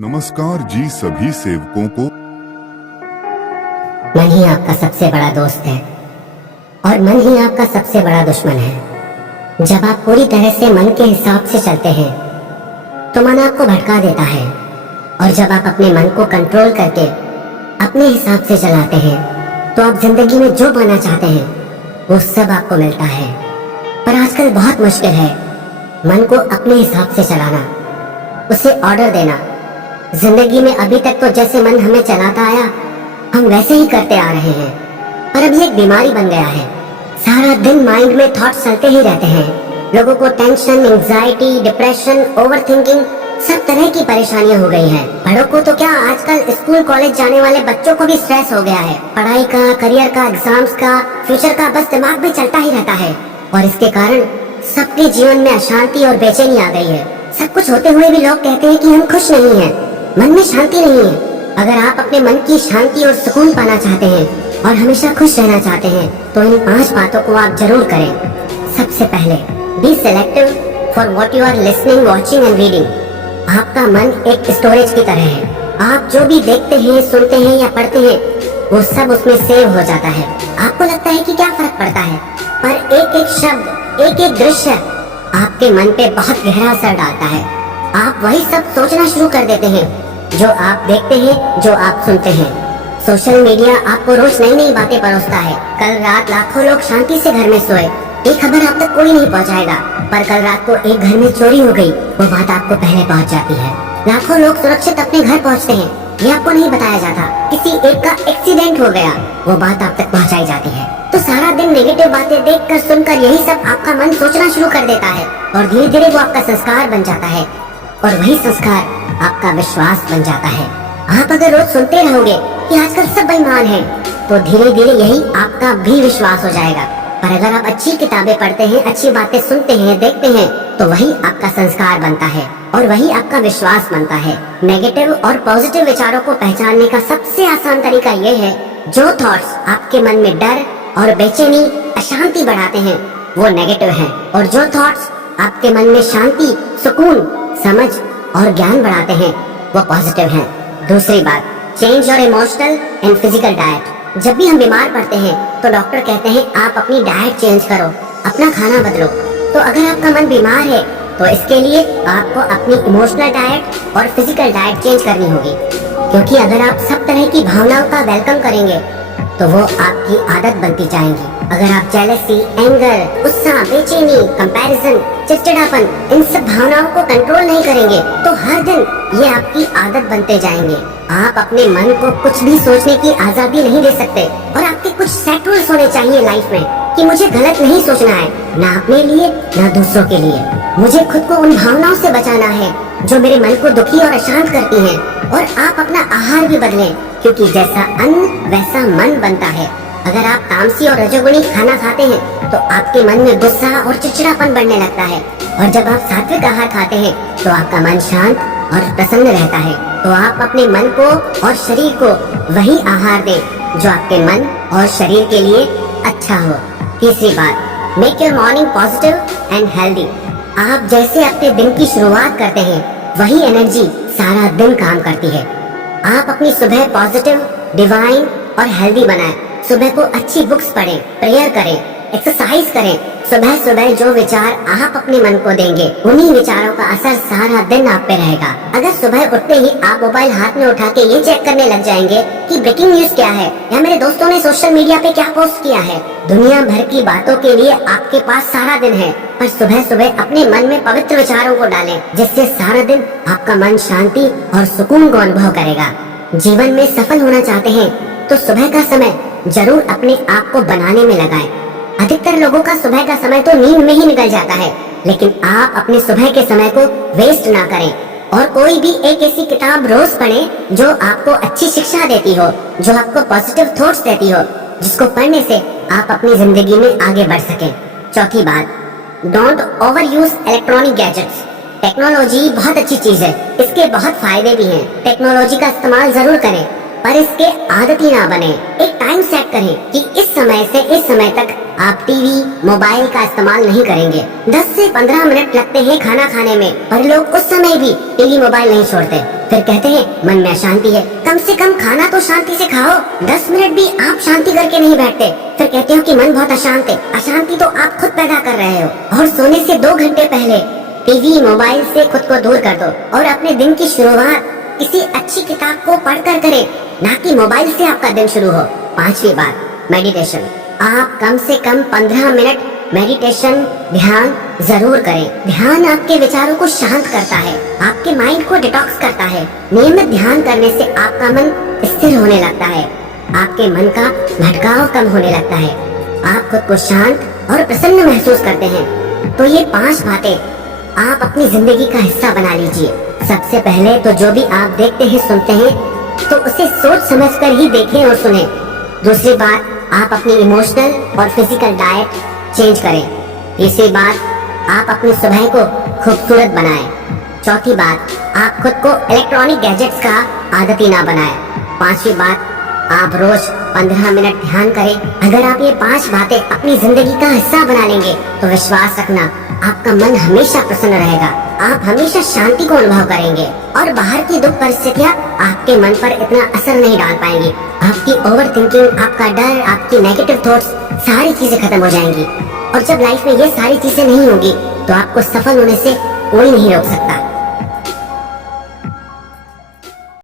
नमस्कार जी सभी सेवकों को। मन ही आपका सबसे बड़ा दोस्त है और मन ही आपका सबसे बड़ा दुश्मन है। जब आप पूरी तरह से मन के हिसाब से चलते हैं तो मन आपको भटका देता है, और जब आप अपने मन को कंट्रोल करके अपने हिसाब से चलाते हैं तो आप जिंदगी में जो पाना चाहते हैं वो सब आपको मिलता है। पर आजकल बहुत मुश्किल है मन को अपने हिसाब से चलाना, उसे ऑर्डर देना। जिंदगी में अभी तक तो जैसे मन हमें चलाता आया हम वैसे ही करते आ रहे हैं, पर अब ये एक बीमारी बन गया है। सारा दिन माइंड में थॉट्स चलते ही रहते हैं। लोगों को टेंशन, एंजाइटी, डिप्रेशन, ओवरथिंकिंग, सब तरह की परेशानियां हो गई हैं। बड़ों को तो क्या, आजकल स्कूल कॉलेज जाने वाले बच्चों को भी स्ट्रेस हो गया है। पढ़ाई का, करियर का, एग्जाम्स का, फ्यूचर का बस दिमाग में चलता ही रहता है, और इसके कारण सबके जीवन में अशांति और बेचैनी आ गई है। सब कुछ होते हुए भी लोग कहते हैं कि हम खुश नहीं हैं, मन में शांति नहीं है। अगर आप अपने मन की शांति और सुकून पाना चाहते हैं और हमेशा खुश रहना चाहते हैं तो इन 5 बातों को आप जरूर करें। सबसे पहले, be selective for what you are listening, watching and reading. आपका मन एक स्टोरेज की तरह है। आप जो भी देखते हैं, सुनते हैं या पढ़ते हैं वो सब उसमें सेव हो जाता है। आपको लगता है कि क्या फर्क पड़ता है, पर एक एक शब्द, एक एक दृश्य आपके मन पे बहुत गहरा असर डालता है। आप वही सब सोचना शुरू कर देते हैं जो आप देखते हैं, जो आप सुनते हैं। सोशल मीडिया आपको रोज नई नई बातें परोसता है। कल रात लाखों लोग शांति से घर में सोए, एक खबर आप तक कोई नहीं पहुंचाएगा, पर कल रात को एक घर में चोरी हो गई, वो बात आपको पहले पहुंच जाती है। लाखों लोग सुरक्षित अपने घर पहुंचते हैं, ये आपको नहीं बताया जाता। किसी एक का एक्सीडेंट हो गया, वो बात आप तक पहुंचाई जाती है। तो सारा दिन नेगेटिव बातें देखकर, सुनकर यही सब आपका मन सोचना शुरू कर देता है, और धीरे धीरे वो आपका संस्कार बन जाता है, और वही संस्कार आपका विश्वास बन जाता है। आप अगर रोज सुनते रहोगे कि आजकल सब बेईमान हैं, तो धीरे धीरे यही आपका भी विश्वास हो जाएगा। पर अगर आप अच्छी किताबें पढ़ते हैं, अच्छी बातें सुनते हैं, देखते हैं, तो वही आपका संस्कार बनता है और वही आपका विश्वास बनता है। नेगेटिव और पॉजिटिव विचारों को पहचानने का सबसे आसान तरीका ये है, जो थॉट्स आपके मन में डर और बेचैनी, अशांति बढ़ाते हैं वो नेगेटिव हैं, और जो थॉट्स आपके मन में शांति, सुकून, समझ और ज्ञान बढ़ाते हैं वो पॉजिटिव हैं। दूसरी बात, change your emotional and physical diet. जब भी हम बीमार पड़ते हैं तो डॉक्टर कहते हैं आप अपनी डाइट चेंज करो, अपना खाना बदलो। तो अगर आपका मन बीमार है तो इसके लिए आपको अपनी इमोशनल डाइट और फिजिकल डाइट चेंज करनी होगी, क्योंकि अगर आप सब तरह की भावनाओं का वेलकम करेंगे तो वो आपकी आदत बनती जाएंगी। अगर आप जेलसी, एंगर, गुस्सा, बेचैनी, कंपैरिजन, चिड़चिड़ापन, इन सब भावनाओं को कंट्रोल नहीं करेंगे तो हर दिन ये आपकी आदत बनते जाएंगे। आप अपने मन को कुछ भी सोचने की आजादी नहीं दे सकते, और आपके कुछ सेट रूल्स होने चाहिए लाइफ में कि मुझे गलत नहीं सोचना है, ना अपने लिए ना दूसरों के लिए। मुझे खुद को उन भावनाओं से बचाना है जो मेरे मन को दुखी और अशांत करती हैं। और आप अपना आहार भी बदलें, क्योंकि जैसा अन्न वैसा मन बनता है। अगर आप तामसी और रजोगुणी खाना खाते हैं तो आपके मन में गुस्सा और चिड़चिड़ापन बढ़ने लगता है, और जब आप सात्विक आहार खाते हैं तो आपका मन शांत और प्रसन्न रहता है। तो आप अपने मन को और शरीर को वही आहार दें जो आपके मन और शरीर के लिए अच्छा हो। तीसरी बात, make your morning positive and healthy. आप जैसे अपने दिन की शुरुआत करते हैं वही एनर्जी सारा दिन काम करती है। आप अपनी सुबह पॉजिटिव, डिवाइन और हेल्दी बनाएं। सुबह को अच्छी बुक्स पढ़ें, प्रेयर करें, एक्सरसाइज करें। सुबह सुबह जो विचार आप अपने मन को देंगे उन्हीं विचारों का असर सारा दिन आप पे रहेगा। अगर सुबह उठते ही आप मोबाइल हाथ में उठा के ये चेक करने लग जाएंगे कि ब्रेकिंग न्यूज क्या है या मेरे दोस्तों ने सोशल मीडिया पे क्या पोस्ट किया है, दुनिया भर की बातों के लिए आपके पास सारा दिन है। पर सुबह सुबह अपने मन में पवित्र विचारों को डालें, जिससे सारा दिन आपका मन शांति और सुकून को अनुभव करेगा। जीवन में सफल होना चाहते हैं तो सुबह का समय जरूर अपने आप को बनाने में लगाएं। अधिकतर लोगों का सुबह का समय तो नींद में ही निकल जाता है, लेकिन आप अपने सुबह के समय को वेस्ट ना करें, और कोई भी एक ऐसी किताब रोज पढ़ें जो आपको अच्छी शिक्षा देती हो, जो आपको पॉजिटिव थॉट्स देती हो, जिसको पढ़ने से आप अपनी जिंदगी में आगे बढ़ सकें। चौथी बात, don't over use electronic gadgets. Technology बहुत अच्छी चीज है, इसके बहुत फायदे भी हैं। टेक्नोलॉजी का इस्तेमाल जरूर करें, पर इसके आदती ना बने। एक टाइम सेट करें कि इस समय से इस समय तक आप टीवी मोबाइल का इस्तेमाल नहीं करेंगे। 10 से 15 मिनट लगते हैं खाना खाने में, पर लोग उस समय भी टीवी मोबाइल नहीं छोड़ते। फिर कहते हैं मन में अशांति है। कम से कम खाना तो शांति से खाओ। 10 मिनट भी आप शांति करके नहीं बैठते, फिर कहते हो कि मन बहुत अशांत है। अशांति तो आप खुद पैदा कर रहे हो। और सोने से 2 घंटे पहले टीवी मोबाइल से खुद को दूर कर दो और अपने दिन की शुरुआत किसी अच्छी किताब को पढ़कर करें, ना कि मोबाइल से आपका दिन शुरू हो। 5वीं बात, मेडिटेशन। आप कम से कम 15 मिनट मेडिटेशन ध्यान जरूर करें। ध्यान आपके विचारों को शांत करता है, आपके माइंड को डिटॉक्स करता है। नियमित ध्यान करने से आपका मन स्थिर होने लगता है, आपके मन का भटकाव कम होने लगता है, आप खुद को शांत और प्रसन्न महसूस करते हैं। तो ये 5 बातें आप अपनी जिंदगी का हिस्सा बना लीजिए। सबसे पहले तो जो भी आप देखते हैं सुनते हैं तो उसे सोच समझकर ही देखें और सुने। दूसरी बात, आप अपनी इमोशनल और फिजिकल डाइट चेंज करें। तीसरी बात, आप अपनी सुबह को खूबसूरत बनाएं। चौथी बात, आप खुद को इलेक्ट्रॉनिक गैजेट्स का आदती ना बनाएं। 5वीं बात, आप रोज 15 मिनट ध्यान करें। अगर आप ये 5 बातें अपनी जिंदगी का हिस्सा बना लेंगे तो विश्वास रखना आपका मन हमेशा प्रसन्न रहेगा, आप हमेशा शांति को अनुभव करेंगे और बाहर की दुख परिस्थितियाँ आपके मन पर इतना असर नहीं डाल पाएंगी। आपकी ओवर थिंकिंग, आपका डर, आपकी नेगेटिव थॉट्स, सारी चीजें खत्म हो जाएंगी। और जब लाइफ में ये सारी चीजें नहीं होगी तो आपको सफल होने से कोई नहीं रोक सकता।